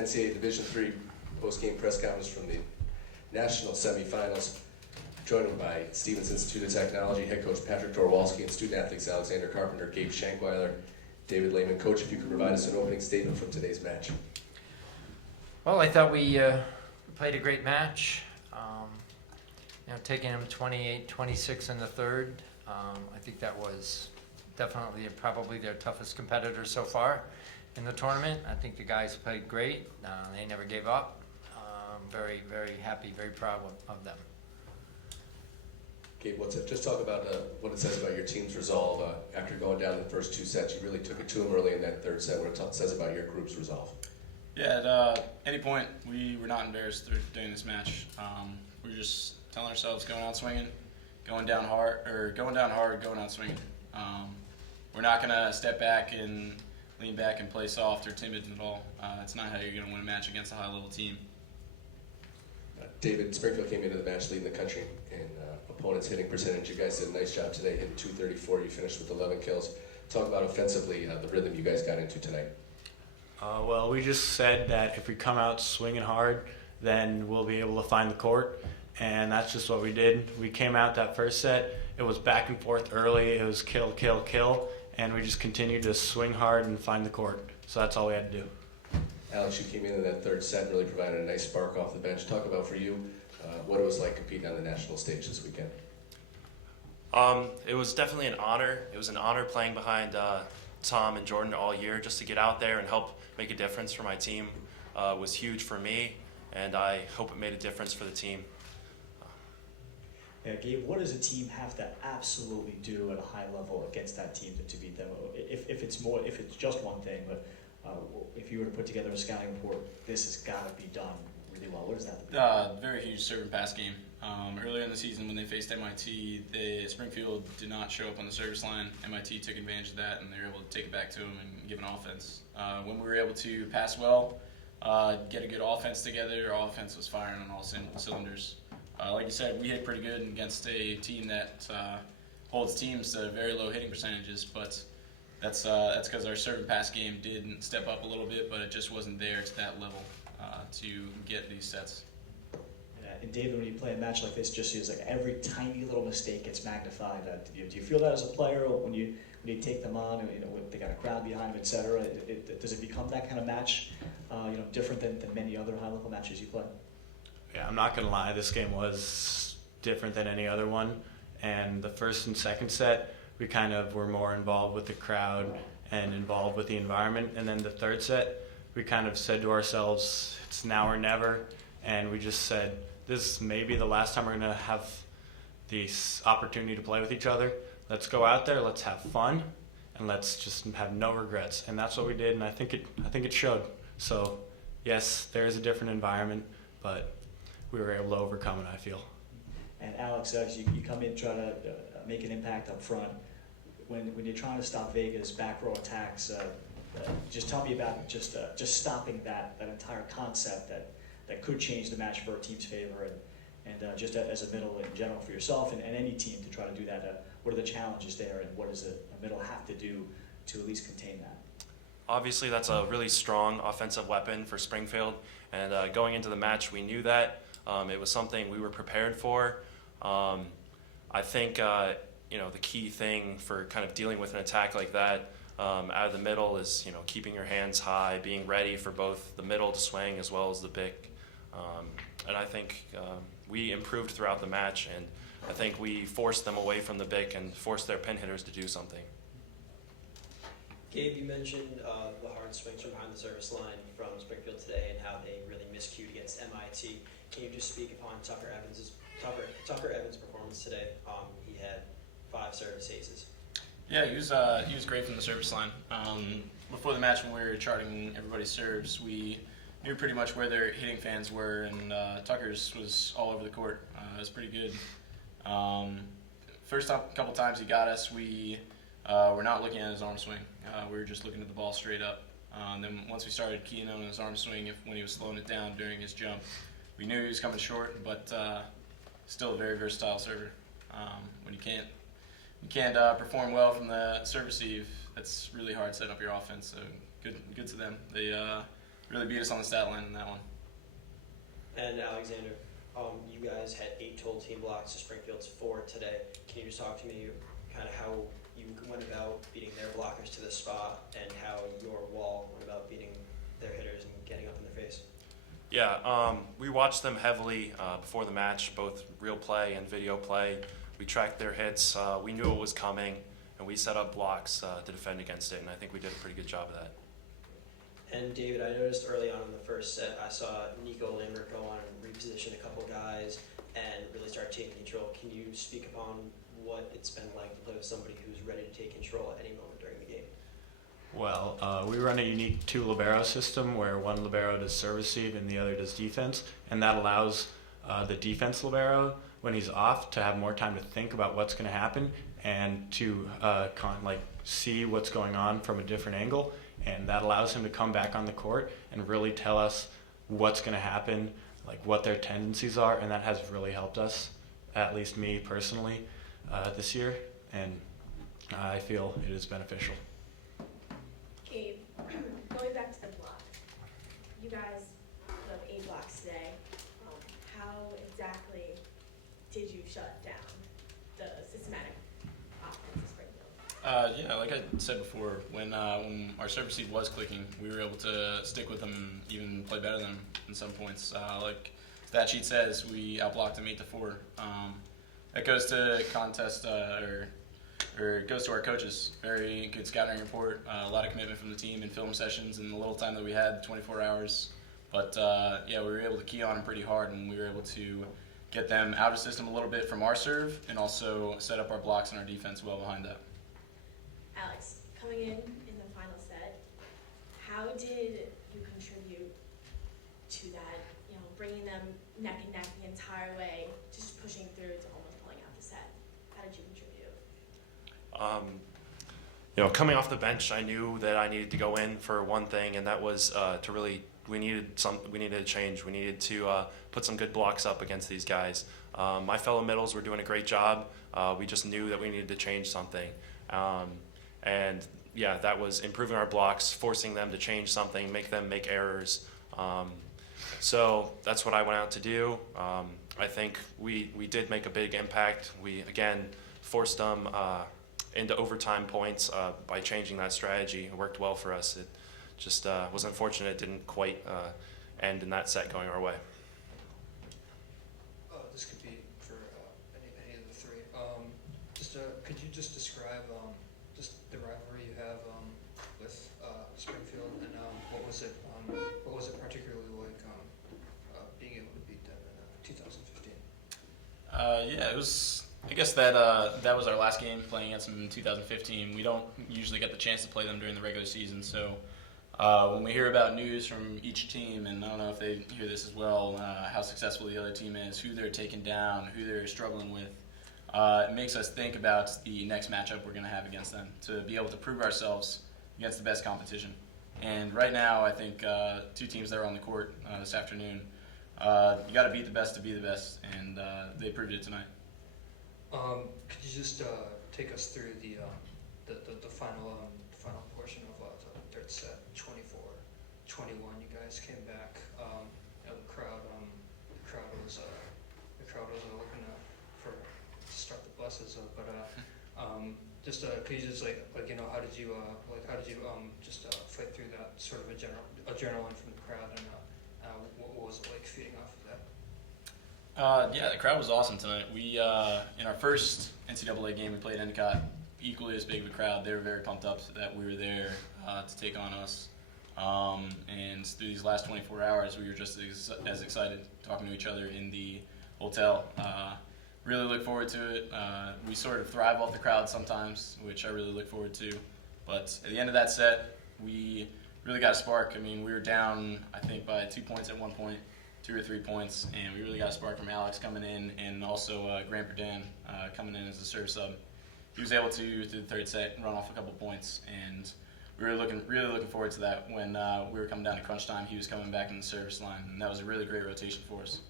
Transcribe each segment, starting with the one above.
NCAA Division III post-game press conference from the national semifinals. Joined by Stevens Institute of Technology head coach Patrick Dorwalski and student athletes Alexander Carpenter, Gabe Shankweiler, David Lehman. Coach, if you could provide us an opening statement from today's match. Well, I thought we played a great match. Taking them 28-26 in the third. I think that was definitely probably their toughest competitor so far in the tournament. I think the guys played great. They never gave up. Very, very happy, very proud of them. Gabe, just talk about what it says about your team's resolve after going down in the first two sets. You really took it to them early in that third set. What it says about your group's resolve. Yeah, at any point, we were not embarrassed during this match. We were just telling ourselves going out swinging, going down hard, going out swinging. We're not going to step back and lean back and play soft or timid at all. It's not how you're going to win a match against a high-level team. David, Springfield came into the match leading the country in opponents' hitting percentage. You guys did a nice job today, hitting 234. You finished with 11 kills. Talk about offensively the rhythm you guys got into tonight. Well, we just said that if we come out swinging hard, then we'll be able to find the court, and that's just what we did. We came out that first set. It was back and forth early. It was kill, kill, kill, and we just continued to swing hard and find the court. So that's all we had to do. Alex, you came into that third set and really provided a nice spark off the bench. Talk about for you what it was like competing on the national stage this weekend. It was definitely an honor. It was an honor playing behind Tom and Jordan all year. Just to get out there and help make a difference for my team was huge for me, and I hope it made a difference for the team. Yeah, Gabe, what does a team have to absolutely do at a high level against that team to beat them? If it's just one thing, but if you were to put together a scouting report, this has got to be done really well. What does that do? Very huge serve and pass game. Earlier in the season when they faced MIT, Springfield did not show up on the service line. MIT took advantage of that, and they were able to take it back to them and give an offense. When we were able to pass well, get a good offense together, our offense was firing on all cylinders. Like you said, we hit pretty good against a team that holds teams to very low hitting percentages, but that's because our serve and pass game did step up a little bit, but it just wasn't there to that level to get these sets. Yeah, and David, when you play a match like this, just feels like every tiny little mistake gets magnified. Do you feel that as a player when you take them on? They got a crowd behind them, etc. Does it become that kind of match, different than many other high-level matches you play? Yeah, I'm not going to lie. This game was different than any other one. And the first and second set, we kind of were more involved with the crowd and involved with the environment. And then the third set, we kind of said to ourselves, it's now or never. And we just said, this may be the last time we're going to have this opportunity to play with each other. Let's go out there, let's have fun, and let's just have no regrets. And that's what we did, and I think it showed. So, yes, there is a different environment, but we were able to overcome it, I feel. And Alex, as you come in, try to make an impact up front. When you're trying to stop Vega's back row attacks, just tell me about just stopping that entire concept that could change the match for a team's favor, and just as a middle in general for yourself and any team to try to do that. What are the challenges there, and what does a middle have to do to at least contain that? Obviously, that's a really strong offensive weapon for Springfield, and going into the match, we knew that. It was something we were prepared for. I think the key thing for kind of dealing with an attack like that out of the middle is keeping your hands high, being ready for both the middle to swing as well as the pick. And I think we improved throughout the match, and I think we forced them away from the bick and forced their pin hitters to do something. Gabe, you mentioned the hard swings from behind the service line from Springfield today and how they really miscued against MIT. Can you just speak upon Tucker Evans' performance today? He had 5 service aces. Yeah, he was great from the service line. Before the match, when we were charting everybody's serves, we knew pretty much where their hitting fans were, and Tucker's was all over the court. It was pretty good. First couple times he got us, we were not looking at his arm swing. We were just looking at the ball straight up. Then once we started keying on his arm swing, when he was slowing it down during his jump, we knew he was coming short, but still a very versatile server. When you can't perform well from the serve receive, that's really hard setting up your offense. So good to them. They really beat us on the stat line in that one. And Alexander, you guys had 8 total team blocks to Springfield's 4 today. Can you just talk to me kind of how you went about beating their blockers to the spot and how your wall went about beating their hitters and getting up in their face? Yeah, we watched them heavily before the match, both real play and video play. We tracked their hits. We knew it was coming, and we set up blocks to defend against it, and I think we did a pretty good job of that. And David, I noticed early on in the first set, I saw Nico Lambert go on and reposition a couple guys and really start taking control. Can you speak upon what it's been like to play with somebody who's ready to take control at any moment during the game? Well, we run a unique 2 libero system where one libero does serve receive and the other does defense, and that allows the defense libero, when he's off, to have more time to think about what's going to happen and to see what's going on from a different angle, and that allows him to come back on the court and really tell us what's going to happen, like what their tendencies are, and that has really helped us, at least me personally, this year, and I feel it is beneficial. Gabe, going back to the block, you guys put up 8 blocks today. How exactly did you shut down the systematic offense of Springfield? Yeah, like I said before, when our service seed was clicking, we were able to stick with them and even play better than them in some points. Like stat sheet says, we outblocked them 8-4. That goes to contest or it goes to our coaches. Very good scouting report, a lot of commitment from the team in film sessions and the little time that we had, 24 hours. But yeah, we were able to key on them pretty hard, and we were able to get them out of system a little bit from our serve and also set up our blocks and our defense well behind that. Alex, coming in the final set, how did you contribute to that, bringing them neck and neck the entire way, just pushing through to almost pulling out the set? How did you contribute? Coming off the bench, I knew that I needed to go in for one thing, and that was to really we needed a change. We needed to put some good blocks up against these guys. My fellow middles were doing a great job. We just knew that we needed to change something, and yeah, that was improving our blocks, forcing them to change something, make them make errors. So that's what I went out to do. I think we did make a big impact. We again forced them into overtime points by changing that strategy. It worked well for us. It just was unfortunate it didn't quite end in that set going our way. This could be for any of the 3. Could you just describe just the rivalry you have with Springfield, and what was it particularly like being able to beat them in 2015? Yeah, it was. I guess that was our last game playing against them in 2015. We don't usually get the chance to play them during the regular season, so when we hear about news from each team, and I don't know if they hear this as well, how successful the other team is, who they're taking down, who they're struggling with, it makes us think about the next matchup we're going to have against them to be able to prove ourselves against the best competition. And right now, I think 2 teams that are on the court this afternoon, you got to beat the best to be the best, and they proved it tonight. Could you just take us through the final portion of the 3rd set, 24-21? You guys came back. The crowd was looking to start the buses up, but could you just how did you fight through that sort of adrenaline from the crowd, and what was it like feeding off of that? Yeah, the crowd was awesome tonight. We in our first NCAA game we played Endicott, equally as big of a crowd. They were very pumped up that we were there to take on us. And through these last 24 hours, we were just as excited talking to each other in the hotel. Really look forward to it. We sort of thrive off the crowd sometimes, which I really look forward to. But at the end of that set, we really got a spark. I mean, we were down, I think, by 2 points at one point. 2 or 3 points, and we really got a spark from Alex coming in, and also Grant Berdan coming in as a serve sub. He was able to, through the 3rd set, run off a couple points, and we were really looking forward to that. When we were coming down to crunch time, he was coming back in the service line, and that was a really great rotation for us.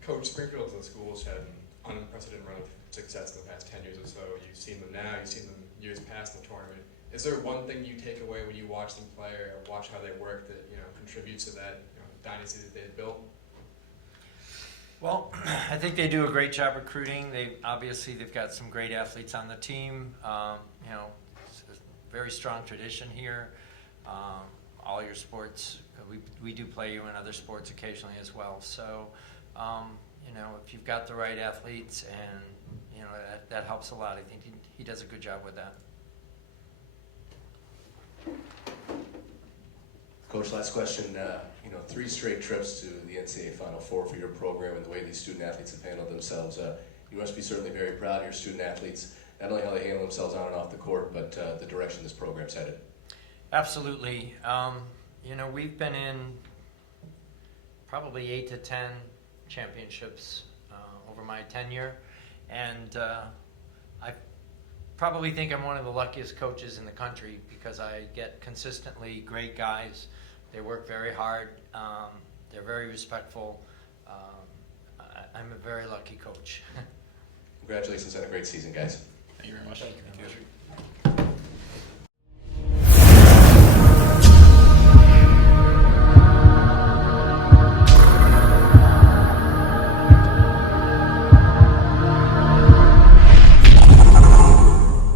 Coach, Springfield and the schools had an unprecedented run of success in the past 10 years or so. You've seen them now, you've seen them years past in the tournament. Is there one thing you take away when you watch them play or watch how they work that contributes to that dynasty that they've built? Well, I think they do a great job recruiting. They've got some great athletes on the team. It's a very strong tradition here. All your sports, we do play you in other sports occasionally as well. So, if you've got the right athletes, and that helps a lot. I think he does a good job with that. Coach, last question. 3 straight trips to the NCAA Final Four for your program, and the way these student athletes have handled themselves. You must be certainly very proud of your student athletes, not only how they handle themselves on and off the court, but the direction this program's headed. Absolutely. We've been in probably 8 to 10 championships over my tenure, and I probably think I'm one of the luckiest coaches in the country because I get consistently great guys. They work very hard. They're very respectful. I'm a very lucky coach. Congratulations on a great season, guys. Thank you very much. Thank you.